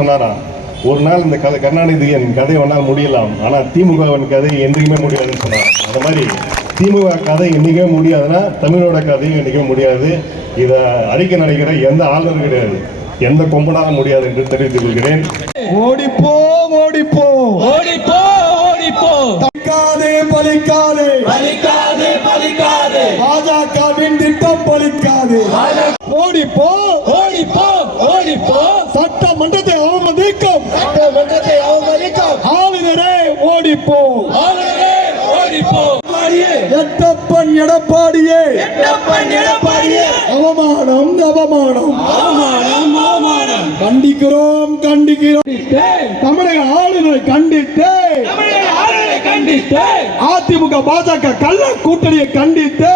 சொன்னாராம், ஒரு நாள் இந்த கதை கருணாநிதியின் கதை ஒன்றால் முடியலாம், ஆனால் திமுகவின் கதை என்றைக்குமே முடியாதுன்னு சொன்னார். அந்த மாதிரி திமுக கதை என்றைக்குமே முடியாதுன்னா தமிழோட கதையும் என்றைக்குமே முடியாது. இதை அறிக்கை நினைக்கிற எந்த ஆளுநரும் கிடையாது, எந்த கொம்பனாலும் முடியாது என்று தெரிவித்துக் கொள்கிறேன். ஓடிப்போ ஓடிப்போ ஓடிப்போ ஓடிப்போ, பலிக்காதே பலிக்காதே பலிக்காதே பலிக்காதே, பாஜகவின் திட்டம் பலிக்காதே. ஓடிப்போ ஓடிப்போ ஓடிப்போ, சட்டமன்றத்தை அவமதிக்கும் சட்டமன்றத்தை அவமதிக்கும் ஆளுநரே ஓடிப்போ. ஆளுநரே ஓடிப்போ. எட்டப்பன் எடப்பாடியே எட்டப்பன் எடப்பாடியே, அவமானம் அவமானம் அவமானம் அவமானம். கண்டிக்கிறோம் கண்டிக்கிறோம். தமிழக ஆளுநரை கண்டித்து, தமிழக ஆளுநரை கண்டித்து, அதிமுக பாஜக கள்ள கூட்டணியை கண்டித்து